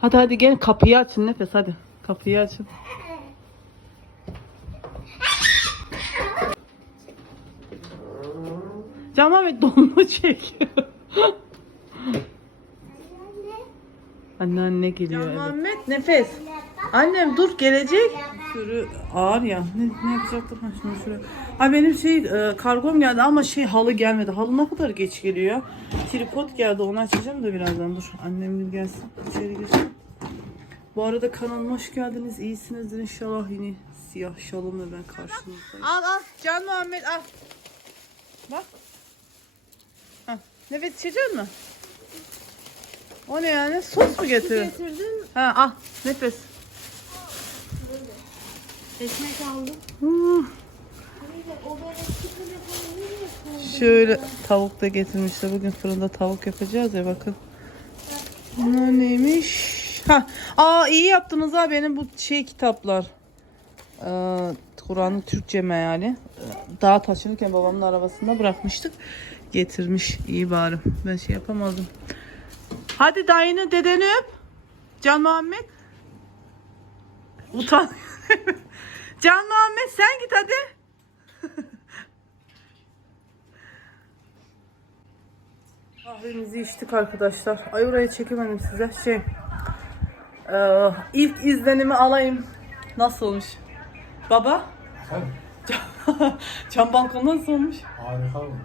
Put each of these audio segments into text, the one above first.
Hadi hadi gel kapıyı açın nefes hadi. Kapıyı açın. Can Mehmet donunu çekiyor. Anne anne geliyor Can evet. Muhammed nefes. Annem dur gelecek. Şöyle ağır ya. Ne, ne yapacaktım ben şimdi şöyle. Ay benim şey e, kargom geldi ama şey halı gelmedi. Halı ne kadar geç geliyor. Tripod geldi onu açacağım da birazdan dur. Annem bir gelsin içeri girsin. Bu arada kanalıma hoş geldiniz. İyisinizdir inşallah yine siyah şalımla ben karşınızdayım. Al al Can Muhammed al. Bak. Hah, Nefes içecek mi? O ne yani? Sos mu getirdin? Getirdim. Ha al nefes. Ekmek aldım. Hmm. Şöyle tavuk da getirmişler. Bugün fırında tavuk yapacağız ya bakın. Bunlar neymiş? Ha, aa iyi yaptınız ha benim bu şey kitaplar. Ee, Kur'an'ın Türkçe meali. Ee, Dağa taşınırken babamın arabasında bırakmıştık. Getirmiş. iyi bari. Ben şey yapamadım. Hadi dayını dedeni öp. Can Muhammed. Utan. Can Muhammed sen git hadi. Kahvemizi içtik arkadaşlar. Ay oraya çekemedim size. Şey. eee, ilk izlenimi alayım. Nasıl olmuş? Baba? Cam balkon nasıl olmuş? Harika olmuş.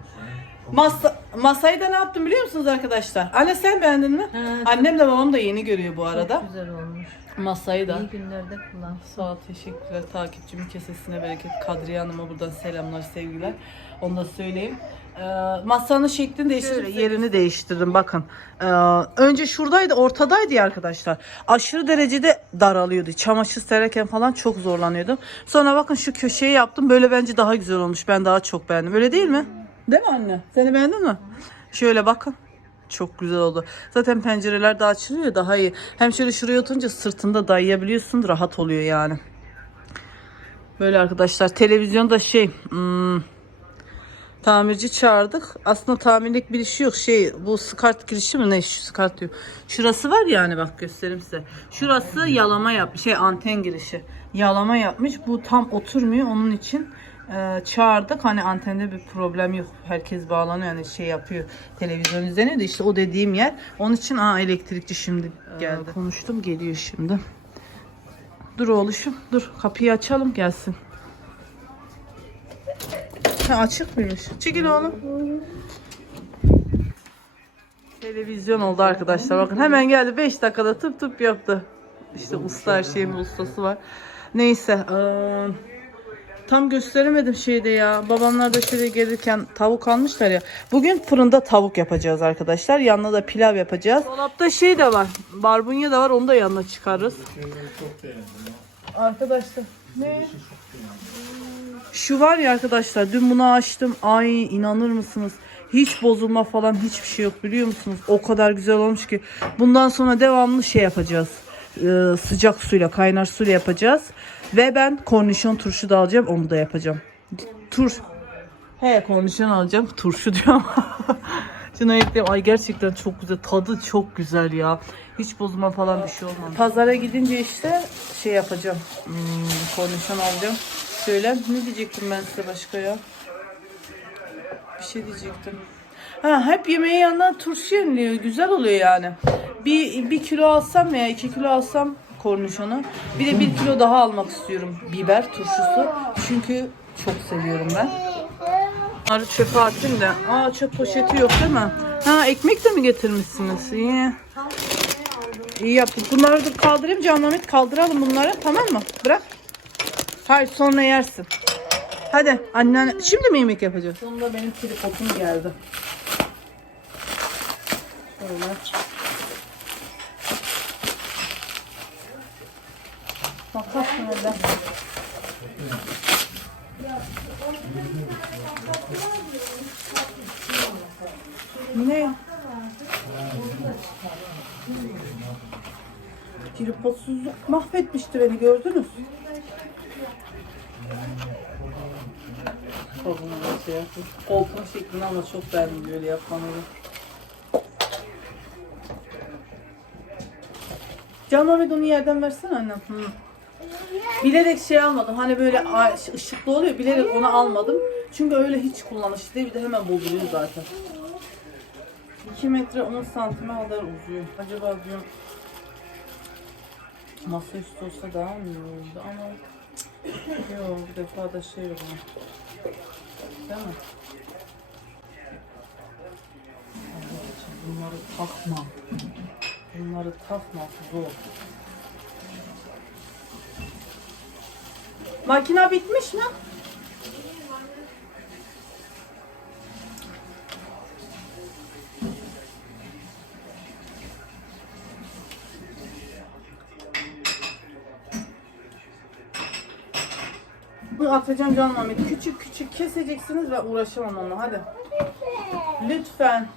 Masa, masayı da ne yaptım biliyor musunuz arkadaşlar? Anne sen beğendin mi? Annem de babam da yeni görüyor bu arada. Güzel olmuş. Masayı da. İyi günlerde kullan. Sağ ol, teşekkürler. Takipçimin kesesine bereket. Kadriye Hanım'a buradan selamlar, sevgiler. Onu da söyleyeyim. Ee, masanın şeklini değiştirdim. Yerini değiştirdim bakın. Ee, önce şuradaydı, ortadaydı ya arkadaşlar. Aşırı derecede daralıyordu. Çamaşır sererken falan çok zorlanıyordum. Sonra bakın şu köşeyi yaptım. Böyle bence daha güzel olmuş. Ben daha çok beğendim. Öyle değil mi? Değil mi anne? Seni beğendin mi? Şöyle bakın. Çok güzel oldu. Zaten pencereler de açılıyor daha iyi. Hem şöyle şuraya oturunca sırtında dayayabiliyorsun. Rahat oluyor yani. Böyle arkadaşlar. Televizyonda şey... hmm, tamirci çağırdık. Aslında tamirlik bir işi yok. Şey bu skart girişi mi ne? Şu skart diyor. Şurası var ya hani bak göstereyim size. Şurası yalama yapmış. Şey anten girişi. Yalama yapmış. Bu tam oturmuyor. Onun için e, çağırdık. Hani antende bir problem yok. Herkes bağlanıyor. Yani şey yapıyor. Televizyon izleniyor da işte o dediğim yer. Onun için aa elektrikçi şimdi geldi. konuştum geliyor şimdi. Dur oğluşum. Dur kapıyı açalım gelsin. Ha, açık mıymış? Çekil oğlum. Televizyon oldu arkadaşlar. Bakın hemen geldi 5 dakikada tıp tıp yaptı. İşte usta her şeyin ustası var. Neyse. eee, tam gösteremedim şeyde ya. Babamlar da şöyle gelirken tavuk almışlar ya. Bugün fırında tavuk yapacağız arkadaşlar. Yanına da pilav yapacağız. Dolapta şey de var. Barbunya da var. Onu da yanına çıkarırız. Arkadaşlar. Ne? Şu var ya arkadaşlar dün bunu açtım. Ay inanır mısınız? Hiç bozulma falan hiçbir şey yok biliyor musunuz? O kadar güzel olmuş ki. Bundan sonra devamlı şey yapacağız. Ee, sıcak suyla kaynar suyla yapacağız. Ve ben kornişon turşu da alacağım onu da yapacağım. Tur. He kornişon alacağım. Turşu diyorum. Şuna ekleyeyim. Ay gerçekten çok güzel. Tadı çok güzel ya. Hiç bozulma falan bir şey olmaz. Pazara gidince işte şey yapacağım. Hmm, kornişon alacağım. Şöyle ne diyecektim ben size başka ya? Bir şey diyecektim. Ha, hep yemeğin yanından turşu yeniliyor. Güzel oluyor yani. Bir, bir kilo alsam veya iki kilo alsam kornişonu. Bir de bir kilo daha almak istiyorum. Biber turşusu. Çünkü çok seviyorum ben. Bunları çöpe atayım da. Aa çöp poşeti yok değil mi? Ha ekmek de mi getirmişsiniz? İyi. İyi yaptık. Bunları da kaldırayım Can Mehmet kaldıralım bunları tamam mı? Bırak. Hayır sonra yersin. Hadi annen şimdi mi yemek yapacağız? Sonunda benim tripodum geldi. Şöyle. Ne? Tripodsuzluk mahvetmişti beni gördünüz. Koltuğun şey yapmış. Koltuğun şeklini ama çok beğendim böyle yapmanı. Can Mehmet onu yerden versene annem. Hı. Bilerek şey almadım. Hani böyle ışıklı oluyor. Bilerek onu almadım. Çünkü öyle hiç kullanışlı değil. Bir de hemen bozuluyor zaten. 2 metre 10 santime kadar uzuyor. Acaba diyorum masaüstü olsa daha mı iyi olurdu ama yok bu defa da şey yok. Değil mi? Bunları takma. Bunları takmak zor. Makina bitmiş mi? Bu atacağım canım Ahmet. Küçük küçük keseceksiniz ve uğraşamam onunla. Hadi. Lütfen.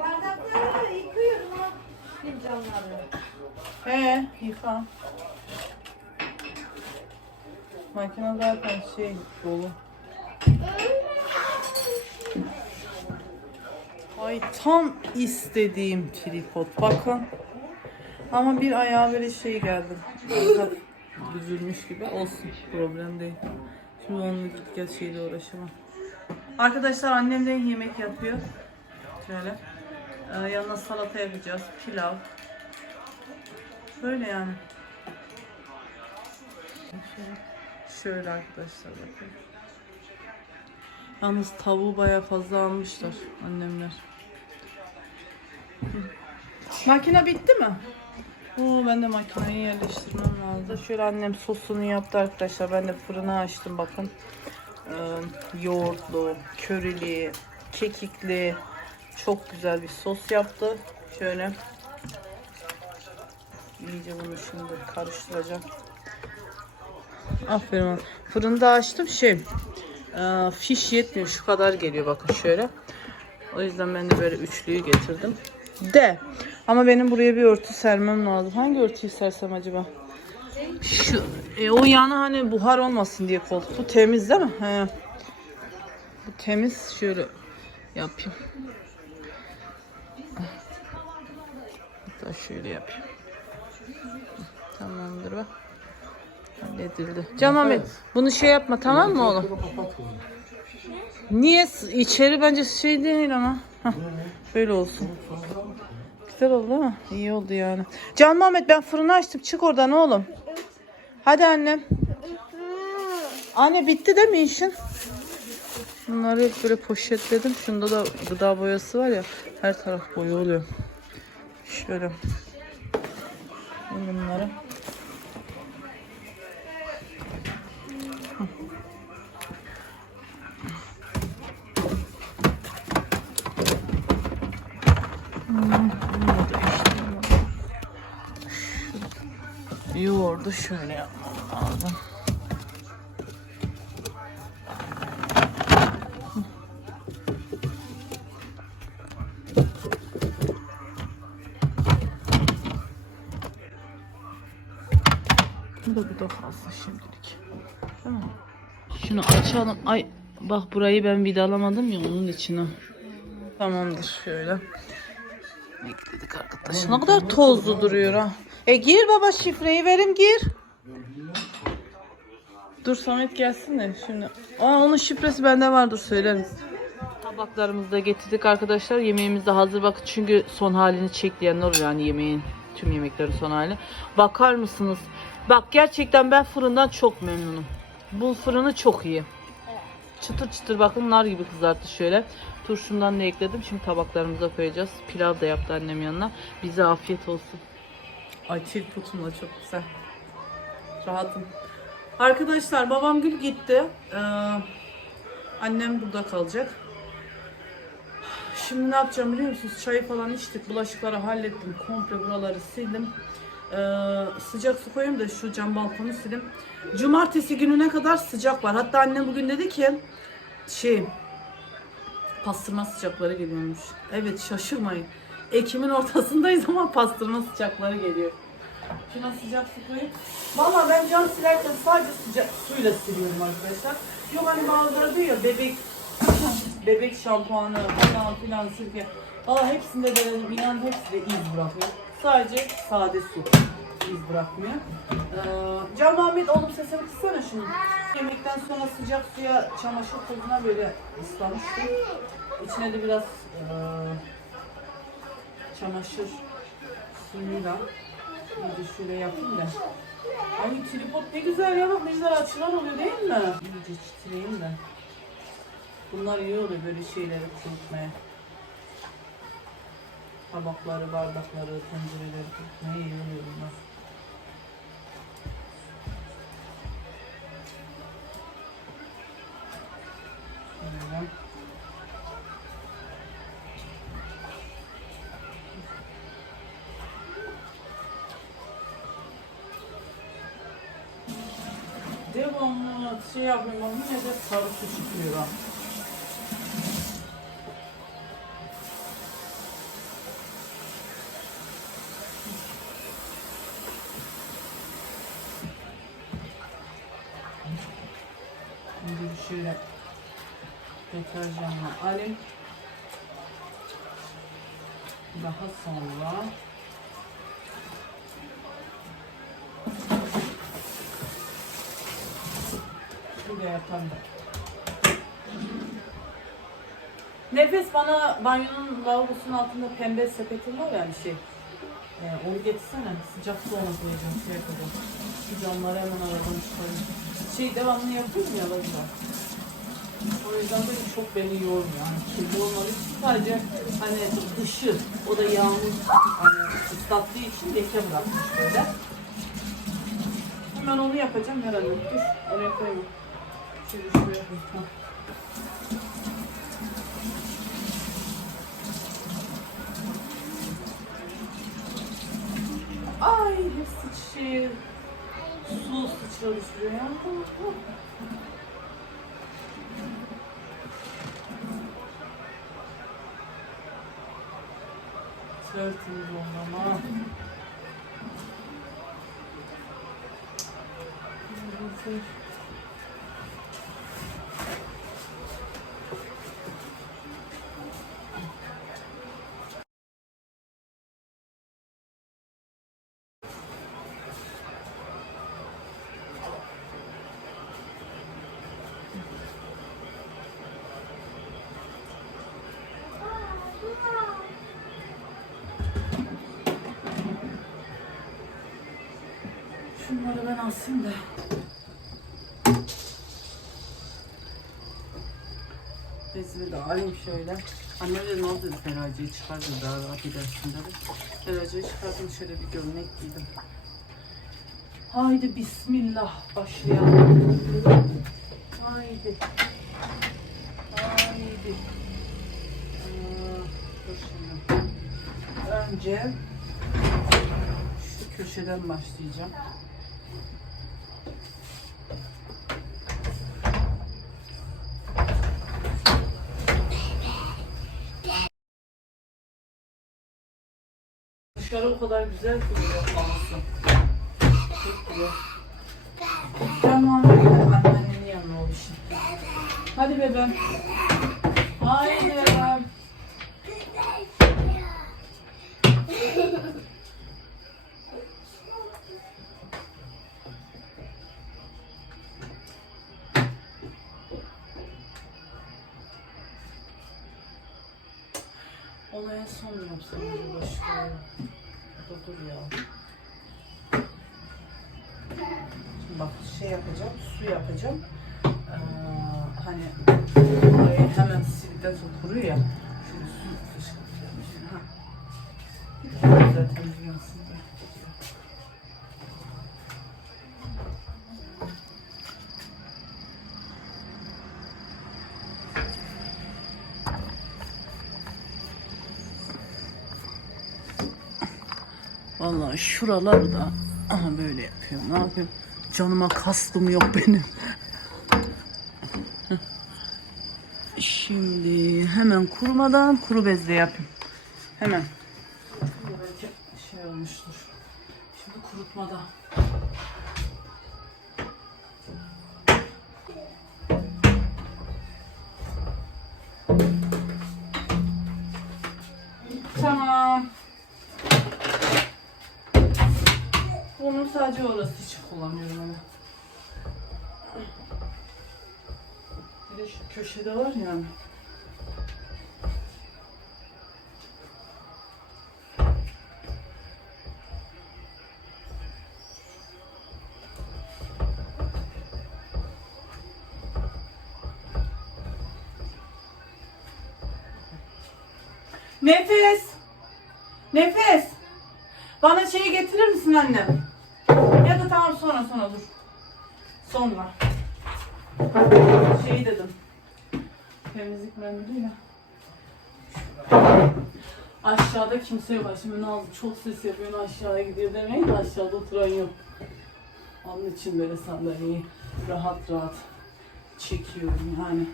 Bardakları da yıkıyorum. He, yıka. Makine zaten şey dolu. Ay tam istediğim tripod. Bakın. Ama bir ayağı böyle şey geldi. Biraz Büzülmüş gibi. Olsun. Problem değil. Şimdi onunla git gel şeyle uğraşamam. Arkadaşlar annem de yemek yapıyor. Şöyle. Ee, yanına salata yapacağız. Pilav. Böyle yani. Şöyle arkadaşlar bakın. Yalnız tavuğu baya fazla almışlar annemler. Makine bitti mi? Oo, ben de makineyi yerleştirmem lazım. Şöyle annem sosunu yaptı arkadaşlar. Ben de fırını açtım bakın. Ee, yoğurtlu, körili, kekikli çok güzel bir sos yaptı. Şöyle İyice bunu şimdi karıştıracağım. Aferin. Fırında açtım şey. e, fiş yetmiyor. Şu kadar geliyor bakın şöyle. O yüzden ben de böyle üçlüyü getirdim. De. Ama benim buraya bir örtü sermem lazım. Hangi örtüyü sersem acaba? Şu e, o yanı hani buhar olmasın diye koltuk. Bu temiz değil mi? He. Bu temiz. Şöyle yapayım. Hatta şöyle yapayım. Tamamdır bak. Halledildi. Can Ahmet bunu şey yapma tamam mı oğlum? Niye? İçeri bence şey değil ama. Hah, böyle olsun. Güzel oldu değil mi? İyi oldu yani. Can Mehmet ben fırını açtım. Çık oradan oğlum. Hadi annem. Anne bitti değil mi işin? Bunları hep böyle poşetledim. Şunda da gıda boyası var ya. Her taraf boya oluyor. Şöyle. Bunları. Yoğurdu şöyle yapmam lazım. Bu da bu da fazla şimdilik. Değil mi? Şunu açalım. Ay bak burayı ben vidalamadım ya onun içine. Tamamdır şöyle. Ekledik arkadaşlar. Ne kadar tozlu duruyor ha. E gir baba şifreyi verim gir. Dur Samet gelsin de şimdi. Aa onun şifresi bende vardır söylerim. Tabaklarımızı da getirdik arkadaşlar. Yemeğimiz de hazır. Bakın çünkü son halini çek diyenler oluyor yani yemeğin. Tüm yemeklerin son hali. Bakar mısınız? Bak gerçekten ben fırından çok memnunum. Bu fırını çok iyi. Çıtır çıtır bakın nar gibi kızarttı şöyle. Turşundan da ekledim. Şimdi tabaklarımıza koyacağız. Pilav da yaptı annem yanına. Bize afiyet olsun. Ay çirputum da çok güzel. Rahatım. Arkadaşlar babam gül gitti. Ee, annem burada kalacak. Şimdi ne yapacağım biliyor musunuz? Çayı falan içtik. Bulaşıkları hallettim. Komple buraları sildim. Ee, sıcak su koyayım da şu cam balkonu sildim. Cumartesi gününe kadar sıcak var. Hatta annem bugün dedi ki şey pastırma sıcakları geliyormuş. Evet şaşırmayın. Ekim'in ortasındayız ama pastırma sıcakları geliyor. Şuna sıcak su koyayım. Valla ben cam silerken sadece sıcak suyla siliyorum arkadaşlar. Yok hani bazıları diyor ya bebek bebek şampuanı falan filan sirke. Valla hepsinde denedim. İnan hepsi de iz bırakıyor. Sadece sade su. iz bırakmıyor. Ee, Can Ahmet oğlum sesini kıssana şunu. Yemekten sonra sıcak suya çamaşır tozuna böyle ıslamıştım. İçine de biraz eee, çamaşır suyuyla de şöyle yapayım da. Ay tripod ne güzel ya bak ne güzel açılar oluyor değil mi? İyice titreyeyim de. Bunlar iyi oluyor böyle şeyleri kurutmaya. Tabakları, bardakları, tencereleri kurutmaya iyi oluyor bunlar. Şöyle. Şey yapıyorum ama yine de sarı su çıkıyor ha. Şimdi şöyle deterjanla alayım. Daha sonra şurada yapalım. Nefes bana banyonun lavabosunun altında pembe sepetin var ya bir şey. Ee, onu getirsene. Sıcak su ona koyacağım. Şey yapacağım. Şu camları hemen aradan çıkarayım. Şey devamlı yapıyorum ya da O yüzden böyle çok beni yormuyor. Yani kirli olmadığı sadece hani dışı, o da yağmur hani ıslattığı için leke bırakmış böyle. Hemen onu yapacağım herhalde. Dur, oraya koyayım. Ay hepsi şey su sıçradı şuraya. Tertemiz oldu ama. Şunları ben asayım da. Bezimi de alayım şöyle. Annem de ne oldu? Feraciyi çıkardım daha rahat edersin dedi. Feraciyi çıkardım şöyle bir gömlek giydim. Haydi bismillah başlayalım. Haydi. Haydi. Aa. Önce şu köşeden başlayacağım. Dışarı o kadar güzel böyle havası. Çok güzel. Tamam. Anneannenin yanına ol şimdi. Hadi bebeğim. Haydi bebeğim. En son yapsam acaba şöyle. Dur ya. Şimdi bak şey yapacağım, su yapacağım. Ee, hani orayı hemen sildikten sonra ya. Şöyle su fışkırtıyorum. Ha. Güzel temizliyorsun Vallahi şuraları da aha böyle yapıyorum. Ne yapayım? Canıma kastım yok benim. Şimdi hemen kurumadan kuru bezle yapayım. Hemen. Belki şey olmuştur. Şimdi kurutmada. Tamam. Sadece orası için kullanıyorum onu. Bir de şu köşede var yani. Nefes! Nefes! Bana şeyi getirir misin annem? Tamam sonra sonra dur. Sonra. Şey dedim. Temizlik mendiliyle. Aşağıda kimse yok. Şimdi Nazlı çok ses yapıyor aşağıya gidiyor demeyin de aşağıda oturan yok. Onun için böyle sandalyeyi rahat rahat çekiyorum yani.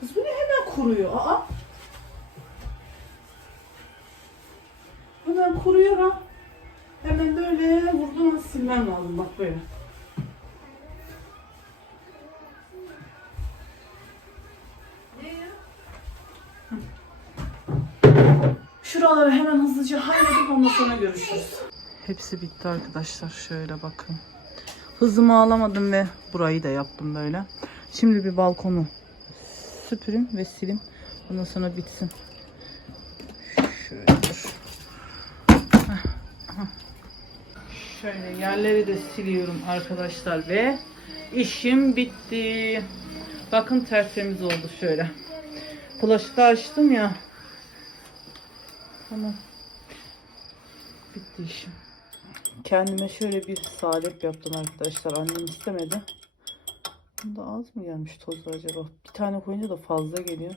Kız bu ne hemen kuruyor? Aa. Hemen kuruyor ha. Hemen böyle vurduğunu silmem lazım bak böyle. Şuraları hemen hızlıca halledip ondan sonra görüşürüz. Hepsi bitti arkadaşlar. Şöyle bakın. Hızımı alamadım ve burayı da yaptım böyle. Şimdi bir balkonu süpürüm ve silim. Ondan sonra bitsin. Şöyle dur. Şöyle yerleri de siliyorum arkadaşlar ve işim bitti. Bakın tertemiz oldu şöyle. Bulaşığı açtım ya. Tamam. Bitti işim. Kendime şöyle bir salep yaptım arkadaşlar. Annem istemedi. Bunda az mı gelmiş tozu acaba? Bir tane koyunca da fazla geliyor.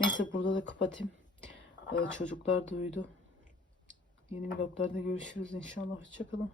Neyse burada da kapatayım. Ee, çocuklar da uyudu. Yeni vloglarda görüşürüz inşallah. Hoşçakalın.